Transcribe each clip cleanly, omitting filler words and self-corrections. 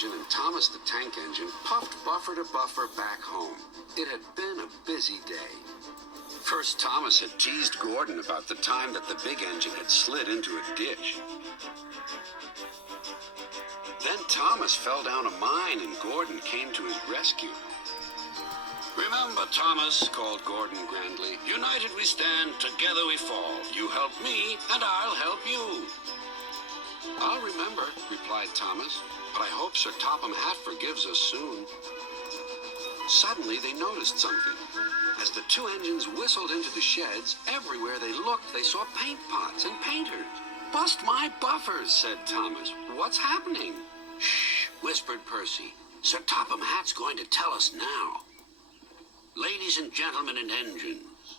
engine and Thomas the tank engine puffed buffer to buffer back home. It had been a busy day. First, Thomas had teased Gordon about the time that the big engine had slid into a ditch. Then Thomas fell down a mine and Gordon came to his rescue. "Remember, Thomas," called Gordon grandly, "united we stand, together we fall. You help me, and I'll help you." "I'll remember," replied Thomas, "but I hope Sir Topham Hatt forgives us soon." Suddenly they noticed something. As the two engines whistled into the sheds, everywhere they looked, they saw paint pots and painters. "Bust my buffers," said Thomas. "What's happening?" "Shh," whispered Percy. "Sir Topham Hatt's going to tell us now. Ladies and gentlemen and engines,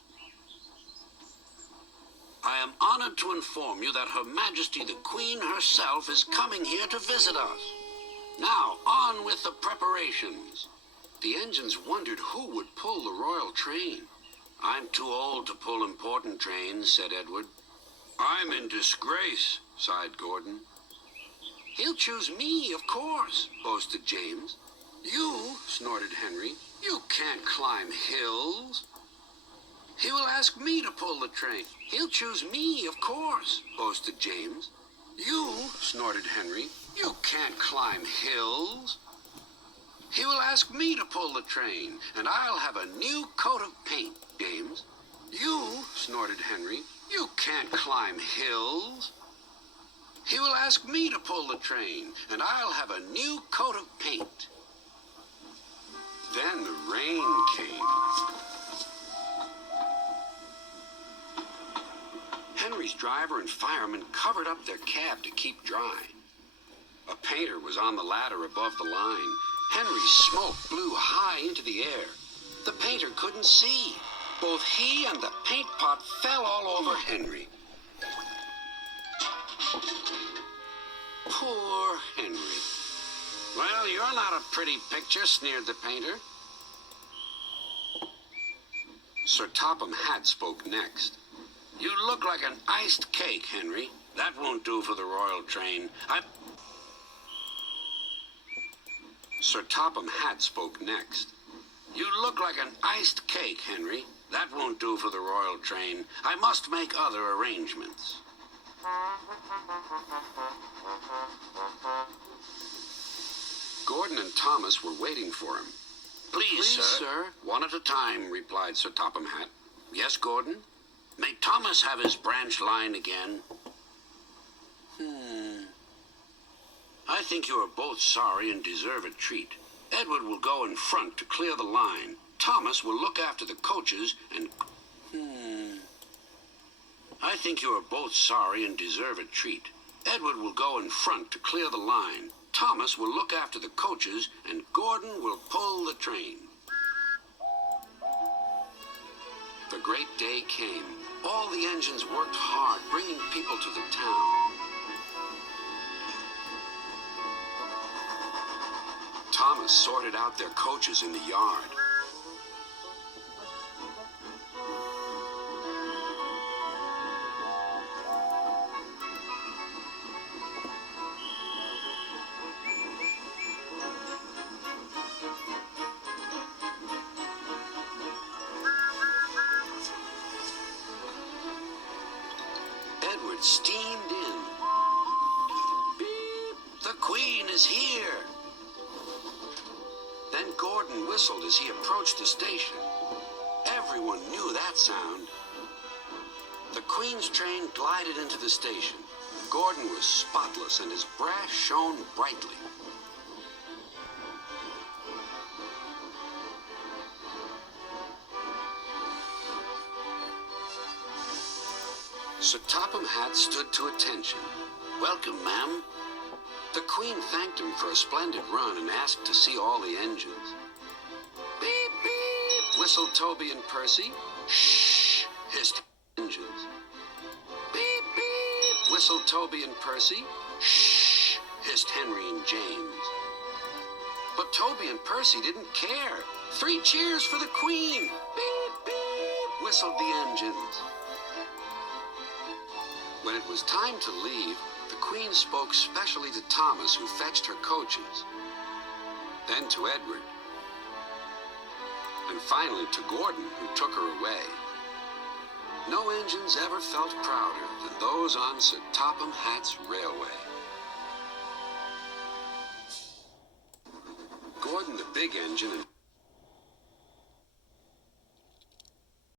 I am honored to inform you that Her Majesty the Queen herself is coming here to visit us. Now, on with the preparations." The engines wondered who would pull the royal train. "I'm too old to pull important trains," said Edward. "I'm in disgrace," sighed Gordon. "He'll choose me, of course," boasted James. "You," snorted Henry, "you can't climb hills." "He will ask me to pull the train. He'll choose me, of course," boasted James. "You," snorted Henry, "you can't climb hills." "He will ask me to pull the train, and I'll have a new coat of paint, James." "You," snorted Henry, "you can't climb hills." "He will ask me to pull the train, and I'll have a new coat of paint." Then the rain came. Henry's driver and fireman covered up their cab to keep dry. A painter was on the ladder above the line. Henry's smoke blew high into the air. The painter couldn't see. Both he and the paint pot fell all over Henry. Poor Henry. "Well, you're not a pretty picture," sneered the painter. Sir Topham Hatt spoke next. "You look like an iced cake, Henry. That won't do for the royal train. Sir Topham Hatt spoke next. "You look like an iced cake, Henry. That won't do for the royal train. I must make other arrangements." Gordon and Thomas were waiting for him. Please, sir. "One at a time," replied Sir Topham Hatt. "Yes, Gordon?" "May Thomas have his branch line again?" "I think you are both sorry and deserve a treat. Edward will go in front to clear the line. Thomas will look after the coaches and... I think you are both sorry and deserve a treat. Edward will go in front to clear the line. Thomas will look after the coaches and Gordon will pull the train." The great day came. All the engines worked hard, bringing people to the town. Thomas sorted out their coaches in the yard. Edward steamed in. "Beep! The Queen is here!" Then Gordon whistled as he approached the station. Everyone knew that sound. The Queen's train glided into the station. Gordon was spotless and his brass shone brightly. Sir Topham Hatt stood to attention. "Welcome, ma'am." The Queen thanked him for a splendid run and asked to see all the engines. "Beep, beep," whistled Toby and Percy. "Shh," hissed engines. "Beep, beep," whistled Toby and Percy. "Shh," hissed Henry and James. But Toby and Percy didn't care. "3 cheers for the Queen!" "Beep, beep," whistled the engines. When it was time to leave, the Queen spoke specially to Thomas, who fetched her coaches. then to Edward, and finally to Gordon, who took her away. No engines ever felt prouder than those on Sir Topham Hatt's railway. Gordon, the big engine, and